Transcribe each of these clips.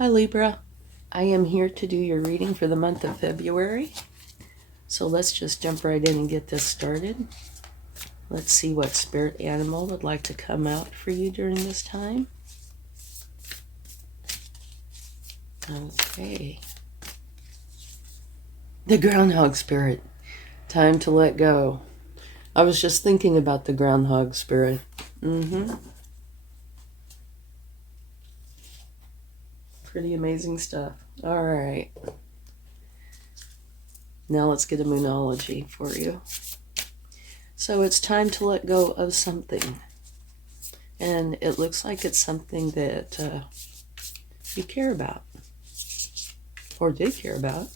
Hi Libra, I am here to do your reading for the month of February. So let's just jump right in and get this started. Let's see what spirit animal would like to come out for you during this time. Okay. The groundhog spirit. Time to let go. I was just thinking about the groundhog spirit. Pretty amazing stuff. All right. Now let's get a moonology for you. So it's time to let go of something. And it looks like it's something that you care about. Or did care about.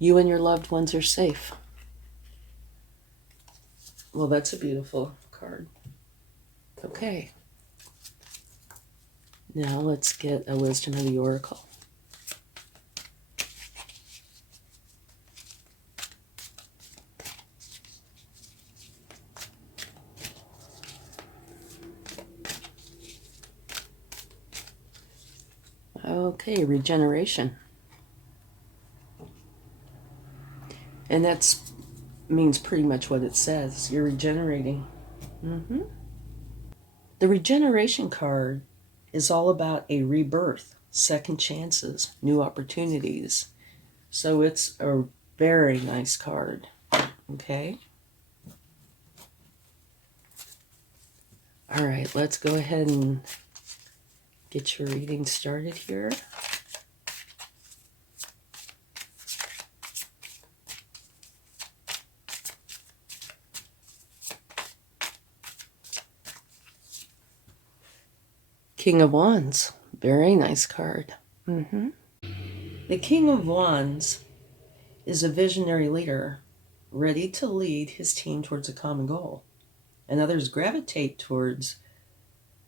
You and your loved ones are safe. Well, that's a beautiful card. Okay. Now let's get a wisdom of the oracle. Okay, regeneration. And that means pretty much what it says. You're regenerating. The regeneration card is all about a rebirth, second chances, new opportunities. So it's a very nice card. Okay. All right, let's go ahead and get your reading started here. King of Wands, very nice card. The King of Wands is a visionary leader, ready to lead his team towards a common goal. And others gravitate towards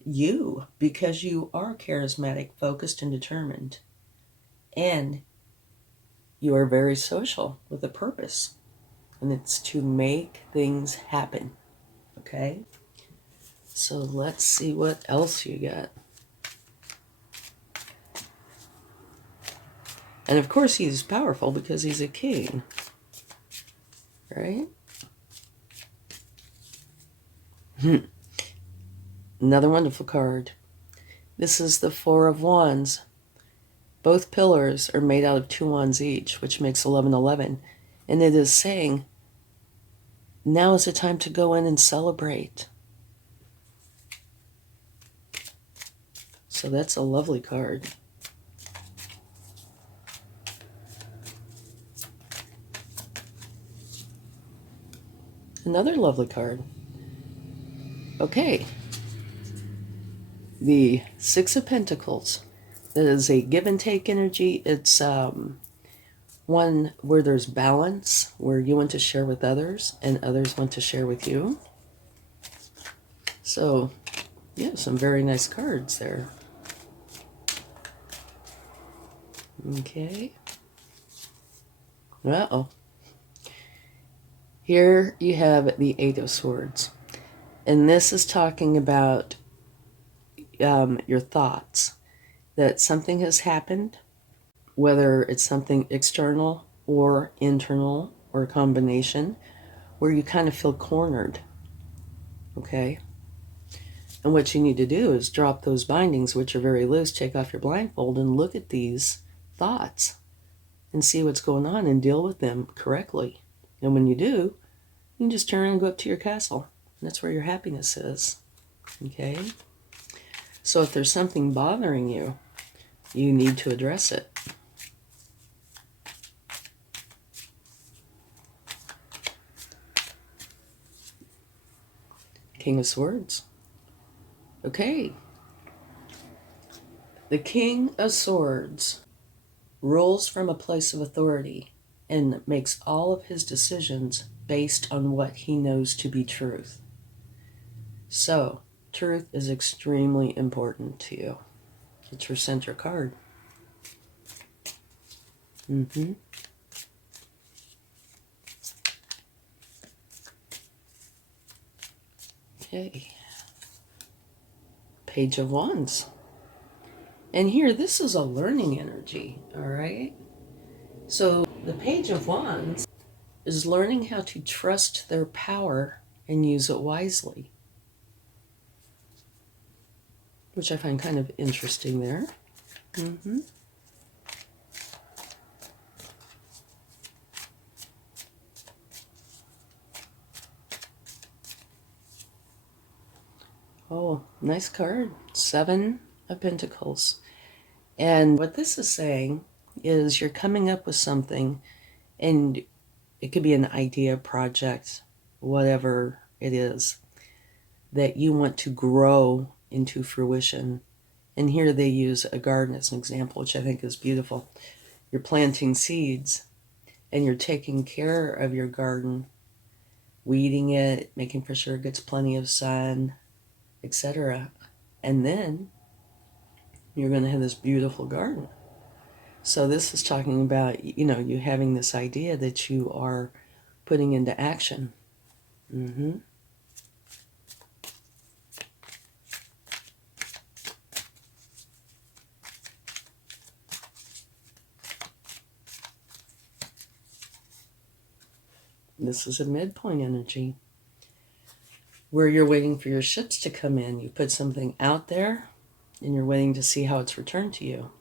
you because you are charismatic, focused, and determined. And you are very social with a purpose. And it's to make things happen. Okay? So let's see what else you got. And of course he's powerful because he's a king. Right? Another wonderful card. This is the Four of Wands. Both pillars are made out of 2 wands each, which makes 1111. And it is saying, now is the time to go in and celebrate. So that's a lovely card. Another lovely card. Okay. The Six of Pentacles. That is a give and take energy. It's one where there's balance, where you want to share with others and others want to share with you. So, yeah, some very nice cards there. Okay. Uh-oh. Here you have the Eight of Swords. And this is talking about your thoughts. That something has happened, whether it's something external or internal or a combination, where you kind of feel cornered. Okay? And what you need to do is drop those bindings, which are very loose, take off your blindfold and look at these thoughts and see what's going on and deal with them correctly. And when you do, you can just turn around and go up to your castle. And that's where your happiness is. Okay? So if there's something bothering you, you need to address it. King of Swords. Okay. The King of Swords rules from a place of authority and makes all of his decisions based on what he knows to be truth. So, truth is extremely important to you. It's your center card. Okay. Page of Wands. And here, this is a learning energy, all right? So the Page of Wands is learning how to trust their power and use it wisely, which I find kind of interesting there. Mm-hmm. Oh, nice card. 7 of Pentacles. And what this is saying is you're coming up with something, and it could be an idea, project, whatever it is, that you want to grow into fruition. And here they use a garden as an example, which I think is beautiful. You're planting seeds, and you're taking care of your garden, weeding it, making for sure it gets plenty of sun, etc. And then you're going to have this beautiful garden. So this is talking about, you having this idea that you are putting into action. Mm-hmm. This is a midpoint energy where you're waiting for your ships to come in. You put something out there and you're waiting to see how it's returned to you.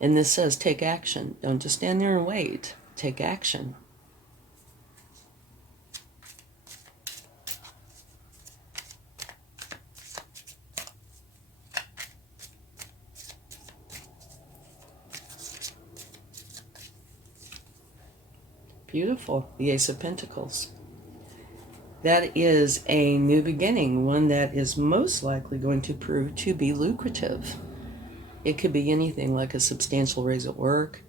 And this says take action. Don't just stand there and wait. Take action. Beautiful. The Ace of Pentacles. That is a new beginning, one that is most likely going to prove to be lucrative. It could be anything, like a substantial raise at work,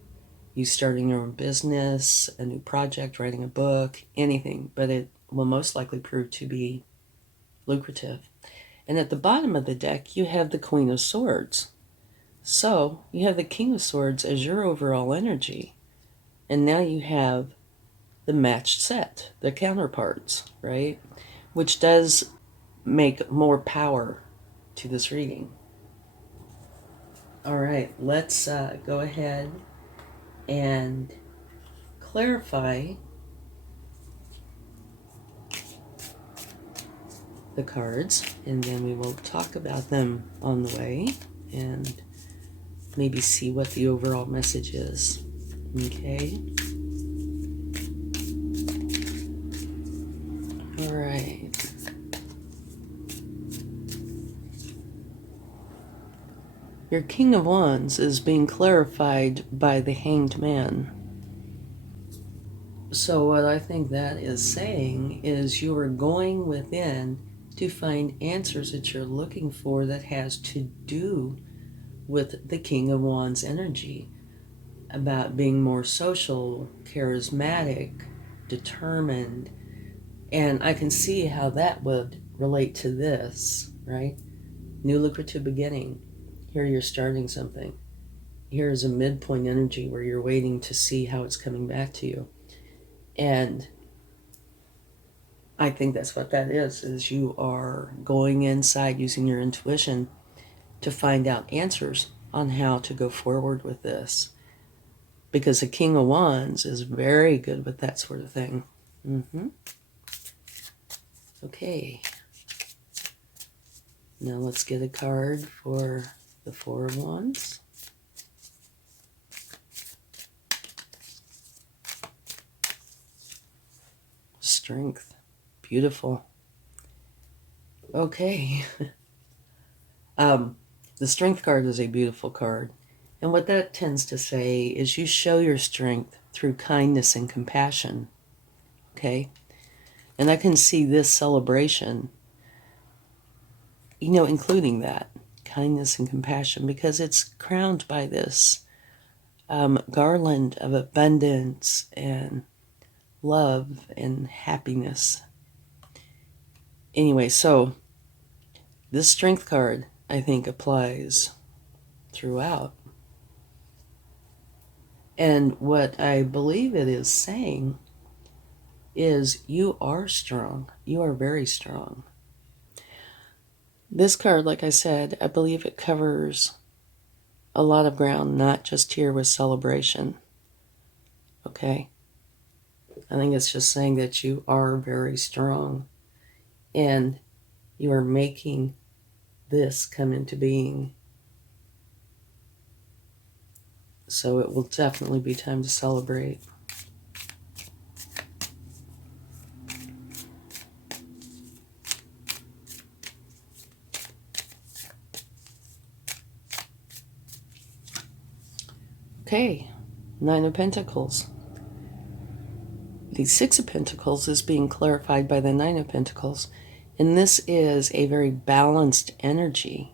you starting your own business, a new project, writing a book, anything, but it will most likely prove to be lucrative. And at the bottom of the deck, you have the Queen of Swords. So you have the King of Swords as your overall energy. And now you have the matched set, the counterparts, right? Which does make more power to this reading. All right, let's go ahead and clarify the cards, and then we will talk about them on the way and maybe see what the overall message is. Okay. All right. Your King of Wands is being clarified by the Hanged Man. So what I think that is saying is you are going within to find answers that you're looking for that has to do with the King of Wands energy, about being more social, charismatic, determined. And I can see how that would relate to this, right? New lucrative beginning. Here you're starting something. Here is a midpoint energy where you're waiting to see how it's coming back to you. And I think that's what that is you are going inside using your intuition to find out answers on how to go forward with this. Because the King of Wands is very good with that sort of thing. Mm-hmm. Okay. Now let's get a card for the Four of Wands. Strength. Beautiful. Okay. The Strength card is a beautiful card. And what that tends to say is you show your strength through kindness and compassion. Okay? And I can see this celebration, including that, kindness and compassion, because it's crowned by this garland of abundance and love and happiness. Anyway, so this Strength card, I think, applies throughout. And what I believe it is saying is you are strong. You are very strong. This card, like I said, I believe it covers a lot of ground, not just here with celebration. Okay? I think it's just saying that you are very strong and you are making this come into being. So it will definitely be time to celebrate. Okay, Nine of Pentacles. The Six of Pentacles is being clarified by the Nine of Pentacles. And this is a very balanced energy,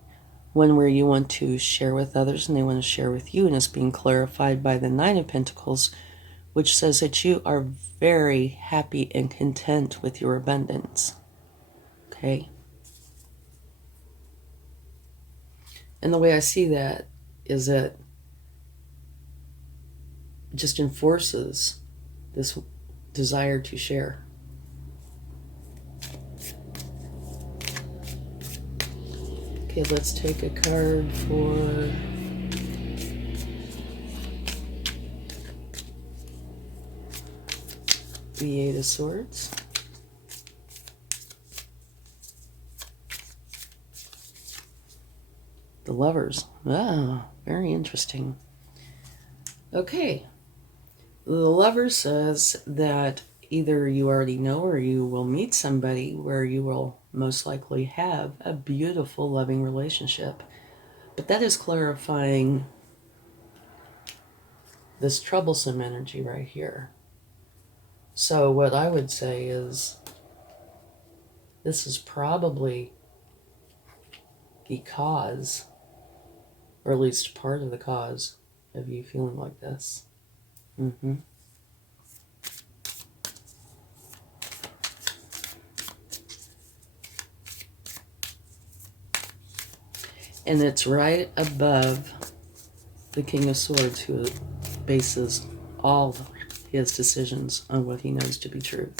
one where you want to share with others and they want to share with you. And it's being clarified by the Nine of Pentacles, which says that you are very happy and content with your abundance. Okay? And the way I see that is that it just enforces this desire to share. Okay, let's take a card for the Eight of Swords. The Lovers. Ah, very interesting. Okay. The Lover says that either you already know or you will meet somebody where you will most likely have a beautiful, loving relationship. But that is clarifying this troublesome energy right here. So what I would say is this is probably the cause, or at least part of the cause, of you feeling like this. Mm-hmm. And it's right above the King of Swords, who bases all his decisions on what he knows to be true.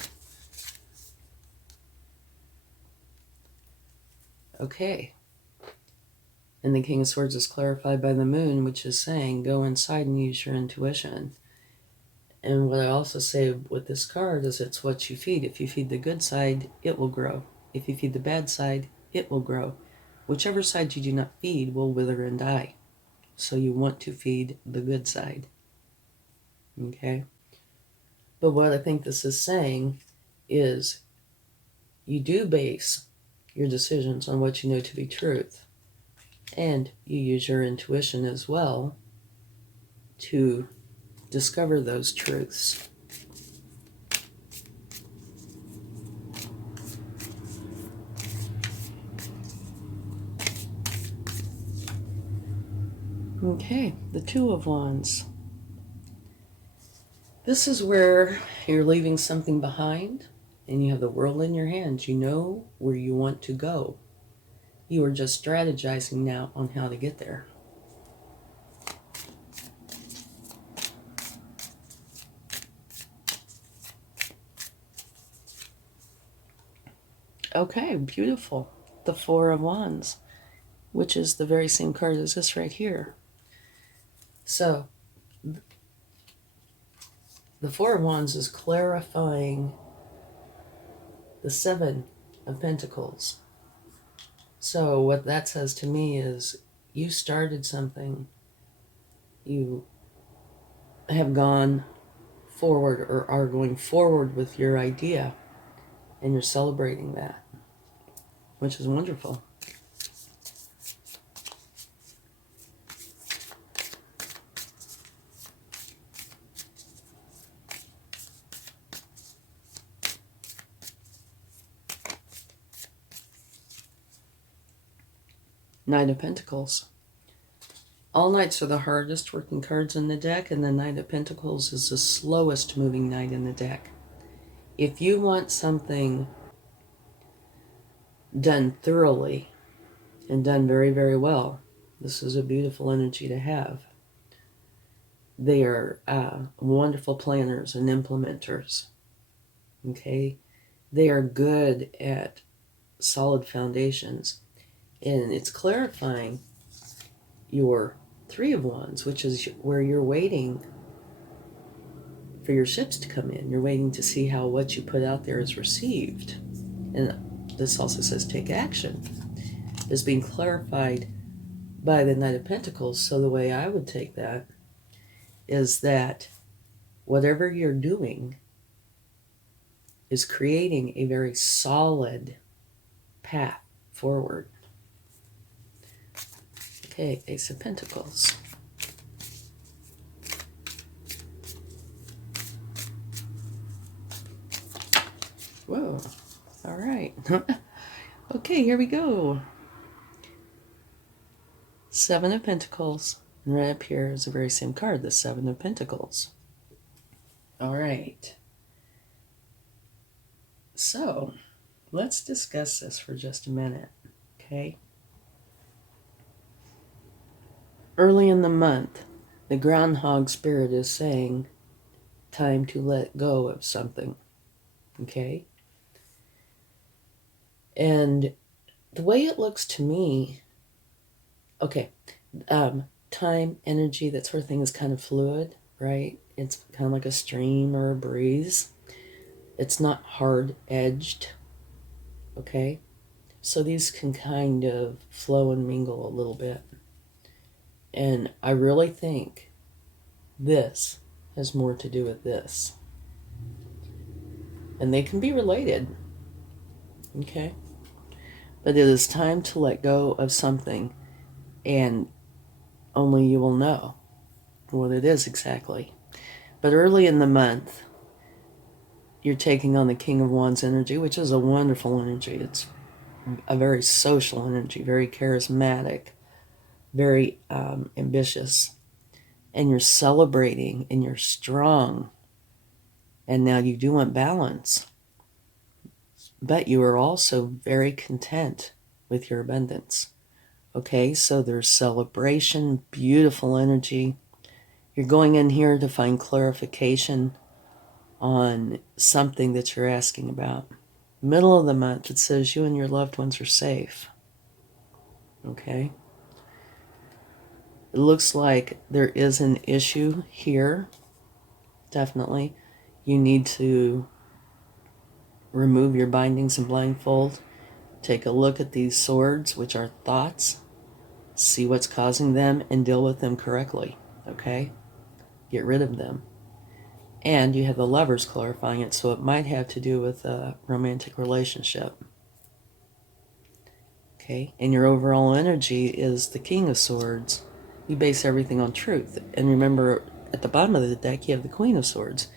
Okay. And the King of Swords is clarified by the Moon, which is saying, go inside and use your intuition. And what I also say with this card is it's what you feed. If you feed the good side, it will grow. If you feed the bad side, it will grow. Whichever side you do not feed will wither and die. So you want to feed the good side. Okay? But what I think this is saying is you do base your decisions on what you know to be truth. And you use your intuition as well to discover those truths. Okay, the Two of Wands. This is where you're leaving something behind and you have the world in your hands. You know where you want to go. You are just strategizing now on how to get there. Okay, beautiful. The Four of Wands, which is the very same card as this right here. So, the Four of Wands is clarifying the Seven of Pentacles. So what that says to me is you started something, you have gone forward or are going forward with your idea, and you're celebrating that, which is wonderful. Knight of Pentacles. All knights are the hardest working cards in the deck, and the Knight of Pentacles is the slowest moving knight in the deck. If you want something done thoroughly and done very, very well, this is a beautiful energy to have. They are wonderful planners and implementers. Okay? They are good at solid foundations. And it's clarifying your Three of Wands, which is where you're waiting for your ships to come in. You're waiting to see how what you put out there is received. And this also says take action. It's being clarified by the Knight of Pentacles. So the way I would take that is that whatever you're doing is creating a very solid path forward. Okay, Ace of Pentacles. Whoa, all right. Okay, here we go. Seven of Pentacles. And right up here is the very same card, the Seven of Pentacles. All right. So, let's discuss this for just a minute, okay? Early in the month, the groundhog spirit is saying, time to let go of something, okay? And the way it looks to me, okay, time, energy, that sort of thing is kind of fluid, right? It's kind of like a stream or a breeze. It's not hard-edged, okay? So these can kind of flow and mingle a little bit. And I really think this has more to do with this. And they can be related, okay? But it is time to let go of something, and only you will know what it is exactly. But early in the month, you're taking on the King of Wands energy, which is a wonderful energy. It's a very social energy, very charismatic, very ambitious. And you're celebrating, and you're strong. And now you do want balance. But you are also very content with your abundance. Okay, so there's celebration, beautiful energy. You're going in here to find clarification on something that you're asking about. Middle of the month, it says you and your loved ones are safe. Okay? It looks like there is an issue here. Definitely. You need to remove your bindings and blindfold. Take a look at these swords, which are thoughts. See what's causing them and deal with them correctly. Okay? Get rid of them. And you have the Lovers clarifying it, so it might have to do with a romantic relationship. Okay? And your overall energy is the King of Swords. You base everything on truth. And remember, at the bottom of the deck, you have the Queen of Swords.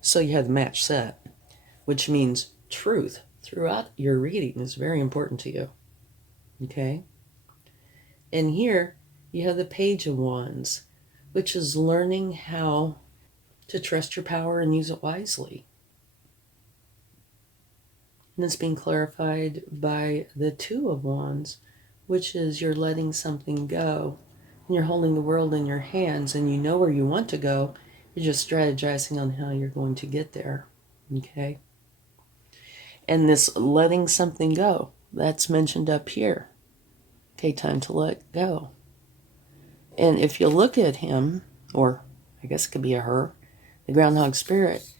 So you have the match set, which means truth throughout your reading is very important to you. Okay? And here, you have the Page of Wands, which is learning how to trust your power and use it wisely. And it's being clarified by the Two of Wands, which is you're letting something go. And you're holding the world in your hands, and you know where you want to go. You're just strategizing on how you're going to get there. Okay? And this letting something go, that's mentioned up here. Okay, time to let go. And if you look at him, or I guess it could be a her, the groundhog spirit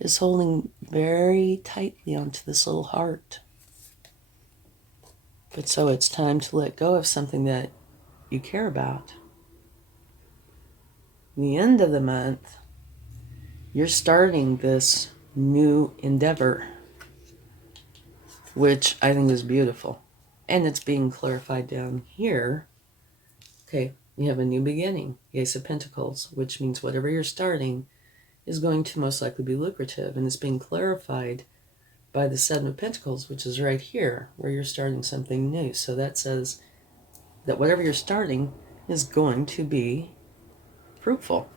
is holding very tightly onto this little heart. But so it's time to let go of something that you care about. The end of the month, you're starting this new endeavor, which I think is beautiful. And it's being clarified down here. Okay, you have a new beginning, the Ace of Pentacles, which means whatever you're starting is going to most likely be lucrative. And it's being clarified by the Seven of Pentacles, which is right here, where you're starting something new. So that says that whatever you're starting is going to be fruitful.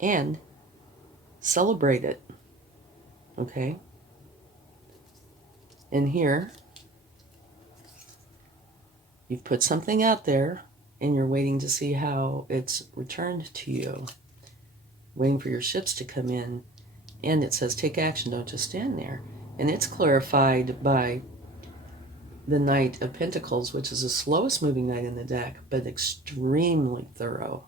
And celebrate it. Okay? And here, you've put something out there, and you're waiting to see how it's returned to you. Waiting for your ships to come in. And it says, take action, don't just stand there. And it's clarified by the Knight of Pentacles, which is the slowest moving knight in the deck, but extremely thorough.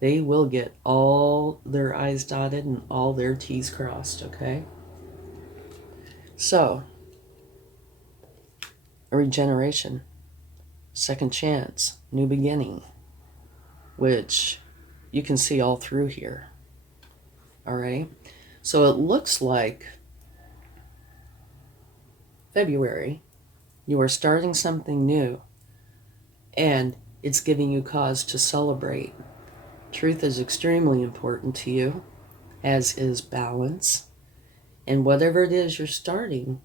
They will get all their I's dotted and all their T's crossed, okay? So, a regeneration, second chance, new beginning, which you can see all through here. All right? So it looks like February, you are starting something new, and it's giving you cause to celebrate. Truth is extremely important to you, as is balance. And whatever it is you're starting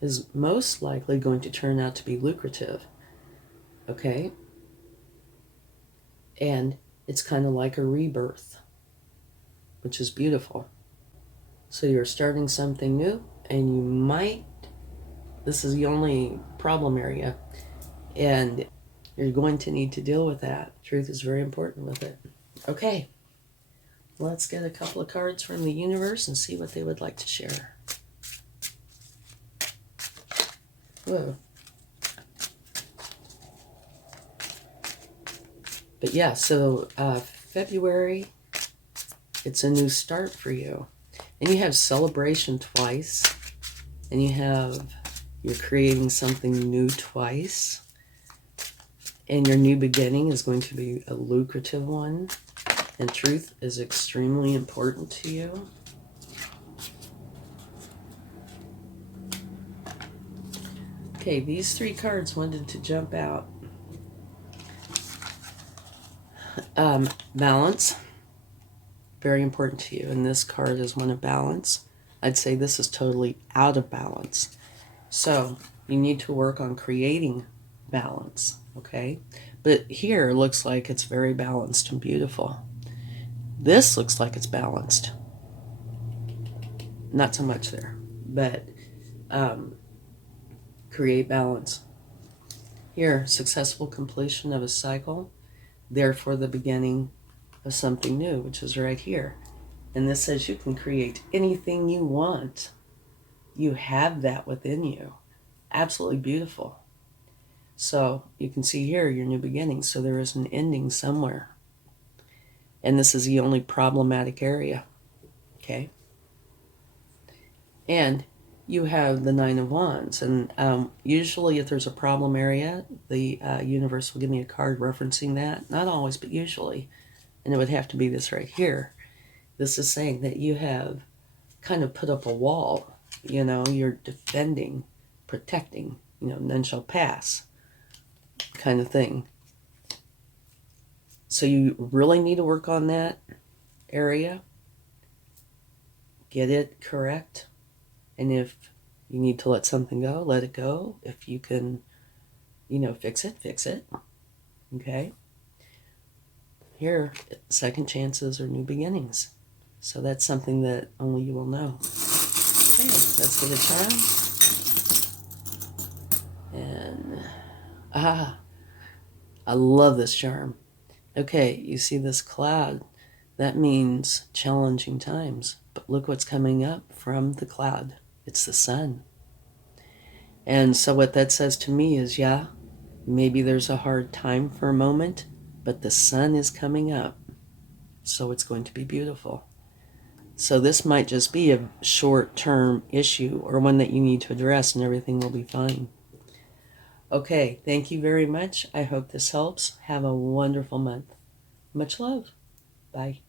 is most likely going to turn out to be lucrative. Okay? And it's kind of like a rebirth, which is beautiful. So you're starting something new, and you might, this is the only problem area, and you're going to need to deal with that. Truth is very important with it. Okay, let's get a couple of cards from the universe and see what they would like to share. Whoa. But yeah, so February, it's a new start for you. And you have celebration twice. And you're creating something new twice. And your new beginning is going to be a lucrative one. And truth is extremely important to you. Okay, these three cards wanted to jump out. Balance, very important to you. And this card is one of balance. I'd say this is totally out of balance. So you need to work on creating balance, okay? But here it looks like it's very balanced and beautiful. This looks like it's balanced. Not so much there, but create balance. Here, successful completion of a cycle, therefore the beginning of something new, which is right here. And this says you can create anything you want. You have that within you. Absolutely beautiful. So you can see here your new beginning. So there is an ending somewhere. And this is the only problematic area. Okay? And you have the Nine of Wands. And usually if there's a problem area, the universe will give me a card referencing that. Not always, but usually. And it would have to be this right here. This is saying that you have kind of put up a wall. You know, you're defending, protecting, none shall pass kind of thing. So you really need to work on that area. Get it correct. And if you need to let something go, let it go. If you can, fix it, fix it. Okay? Here, second chances are new beginnings. So that's something that only you will know. Okay, let's give a charm. And, I love this charm. Okay, you see this cloud. That means challenging times. But look what's coming up from the cloud. It's the sun. And so what that says to me is, yeah, maybe there's a hard time for a moment, but the sun is coming up. So it's going to be beautiful. So this might just be a short-term issue or one that you need to address and everything will be fine. Okay, thank you very much. I hope this helps. Have a wonderful month. Much love. Bye.